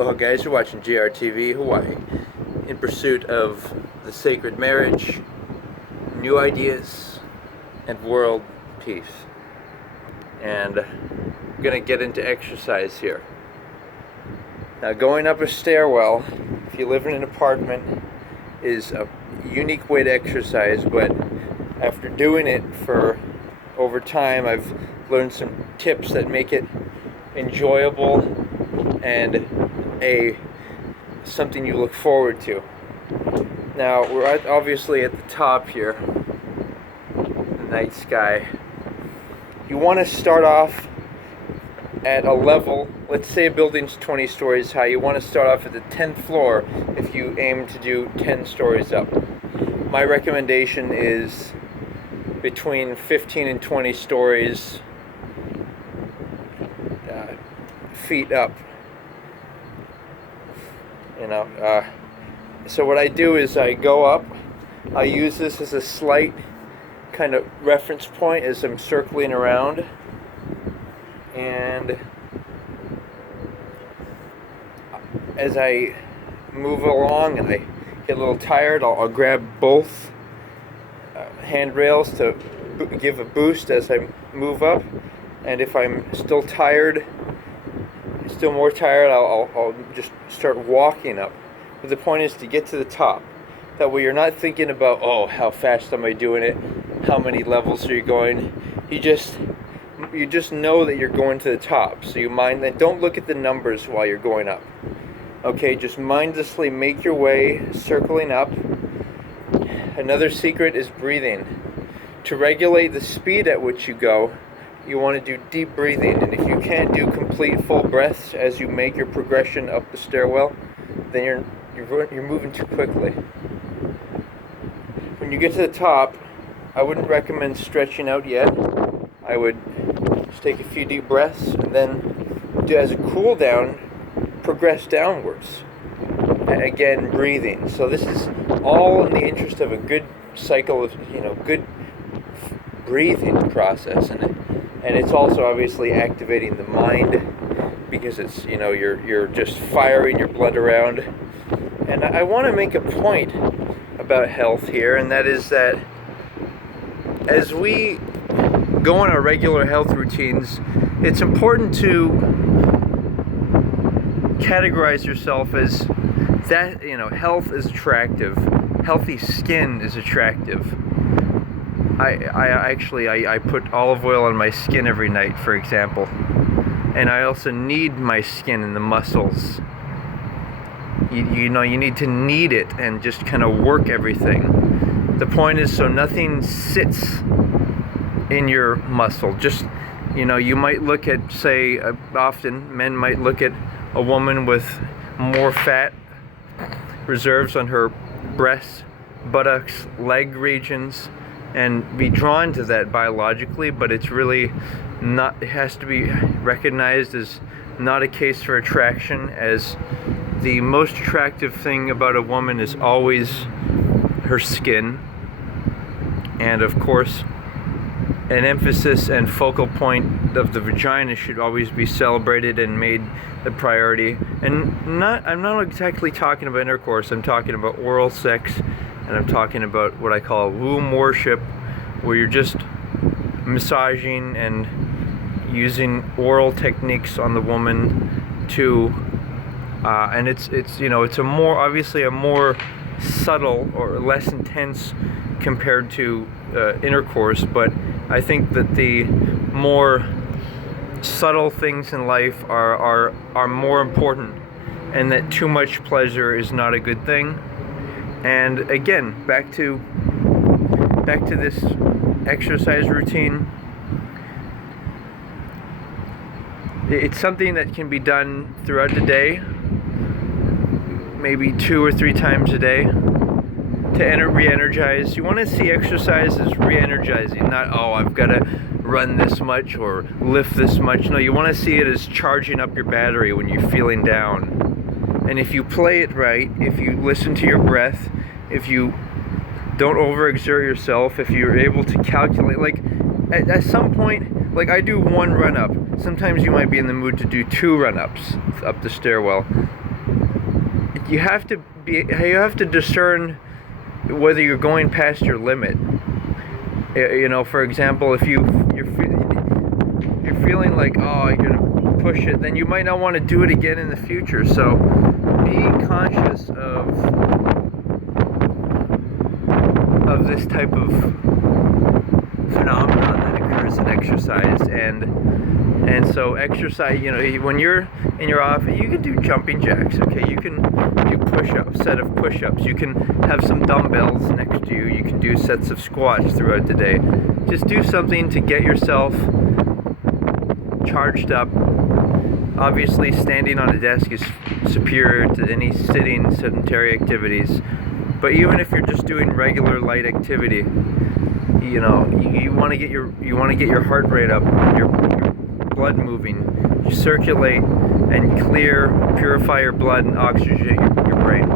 Aloha guys, you're watching JRTV Hawaii in pursuit of the sacred marriage, new ideas, and world peace. And I'm gonna get into exercise here. Now, going up a stairwell, if you live in an apartment, is a unique way to exercise, but after doing it for over time, I've learned some tips that make it enjoyable and something you look forward to. Now, we're obviously at the top here, the night sky. You want to start off at a level, let's say a building's 20 stories high, you want to start off at the 10th floor if you aim to do 10 stories up. My recommendation is between 15 and 20 stories feet up. So what I do is I go up, I use this as a slight kind of reference point as I'm circling around, and as I move along and I get a little tired, I'll grab both handrails to give a boost as I move up, and if I'm still tired, still more tired, I'll just start walking up. But the point is to get to the top. That way you're not thinking about, oh, how fast am I doing it? How many levels are you going? You just know that you're going to the top. So you mind that. Don't look at the numbers while you're going up. Okay, just mindlessly make your way, circling up. Another secret is breathing. To regulate the speed at which you go, you want to do deep breathing, and if you can't do complete full breaths as you make your progression up the stairwell, then you're moving too quickly. When you get to the top, I wouldn't recommend stretching out yet. I would just take a few deep breaths and then do, as a cool down, progress downwards. Again, breathing. So this is all in the interest of a good cycle of, good breathing process, and it's also obviously activating the mind, because it's, you're just firing your blood around. And I want to make a point about health here, and that is that as we go on our regular health routines, it's important to categorize yourself as that, health is attractive, healthy skin is attractive. I put olive oil on my skin every night, for example, and I also knead my skin and the muscles. You need to knead it and just kind of work everything. The point is so nothing sits in your muscle. Just, you might look at, say, often men might look at a woman with more fat reserves on her breasts, buttocks, leg regions, and be drawn to that biologically, but it's really not, it has to be recognized as not a case for attraction, as the most attractive thing about a woman is always her skin. And of course, an emphasis and focal point of the vagina should always be celebrated and made a priority. And I'm not exactly talking about intercourse, I'm talking about oral sex, and I'm talking about what I call womb worship, where you're just massaging and using oral techniques on the woman to, and it's a more, obviously a more subtle or less intense compared to intercourse, but I think that the more subtle things in life are more important, and that too much pleasure is not a good thing. And again, back to this exercise routine. It's something that can be done throughout the day, maybe 2 or 3 times a day, to re-energize. You want to see exercise as re-energizing, not, oh, I've got to run this much or lift this much. No, you want to see it as charging up your battery when you're feeling down. And if you play it right, if you listen to your breath, if you don't overexert yourself, if you're able to calculate, like at some point, like I do 1 run-up. Sometimes you might be in the mood to do 2 run-ups up the stairwell. you have to discern whether you're going past your limit. You know, for example, if you're feeling like, oh, you're gonna push it, then you might not want to do it again in the future. So be conscious of this type of phenomenon that occurs in exercise. And so exercise, you know, when you're in your office, you can do jumping jacks, okay? You can do push-ups, set of push-ups. You can have some dumbbells next to you. You can do sets of squats throughout the day. Just do something to get yourself charged up. Obviously, standing on a desk is superior to any sitting sedentary activities. But even if you're just doing regular light activity, you know, you want to get your heart rate up, your blood moving, you circulate and purify your blood and oxygenate your brain.